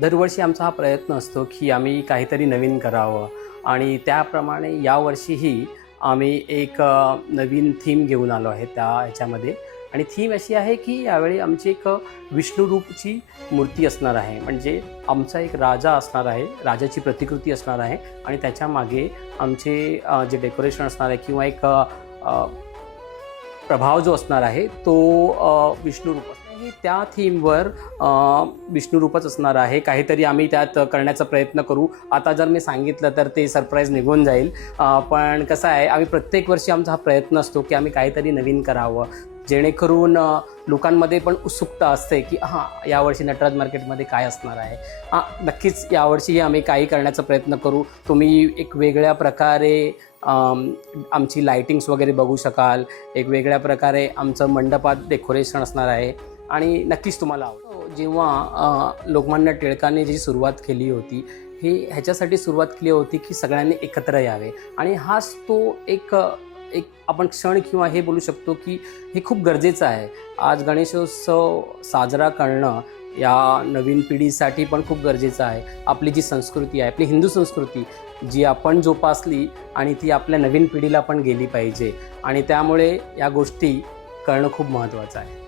दरवर्षी आमचा हा प्रयत्न असतो की आम्ही काहीतरी नवीन करावं आणि त्याप्रमाणे यावर्षीही आम्ही एक नवीन थीम घेऊन आलो आहे त्या ह्याच्यामध्ये. आणि थीम अशी आहे की यावेळी आमची एक विष्णुरूपची मूर्ती असणार आहे. म्हणजे आमचा एक राजा असणार आहे, राजाची प्रतिकृती असणार आहे आणि त्याच्यामागे आमचे जे डेकोरेशन असणार आहे किंवा एक प्रभाव जो असणार आहे तो विष्णुरूप असणार आहे. त्या थीमवर विष्णुरूपच असणार आहे. काहीतरी आम्ही त्यात करण्याचा प्रयत्न करू. आता जर मी सांगितलं तर ते सरप्राईज निघून जाईल. पण कसं आहे, आम्ही प्रत्येक वर्षी आमचा हा प्रयत्न असतो की आम्ही काहीतरी नवीन करावं, जेणेकरून लोकांमध्ये पण उत्सुकता असते की हां, यावर्षी नटराज मार्केटमध्ये काय असणार आहे. नक्कीच यावर्षीही आम्ही काही करण्याचा प्रयत्न करू. तुम्ही एक वेगळ्या प्रकारे आमची लाईटिंग्स वगैरे बघू शकाल. एक वेगळ्या प्रकारे आमचं मंडपात डेकोरेशन असणार आहे आणि नक्कीच तुम्हाला आवडेल. जेव्हा लोकमान्य टिळकांनी जी सुरुवात केली होती, ही ह्याच्यासाठी सुरुवात केली होती की सगळ्यांनी एकत्र यावे आणि हाच तो एक आपण क्षण किंवा हे बोलू शकतो की हे खूप गरजेचं आहे. आज गणेशोत्सव साजरा करणं या नवीन पिढीसाठी पण खूप गरजेचं आहे. आपली जी संस्कृती आहे, आपली हिंदू संस्कृती जी आपण जोपासली आणि ती आपल्या नवीन पिढीला पण गेली पाहिजे आणि त्यामुळे या गोष्टी करणं खूप महत्त्वाचं आहे.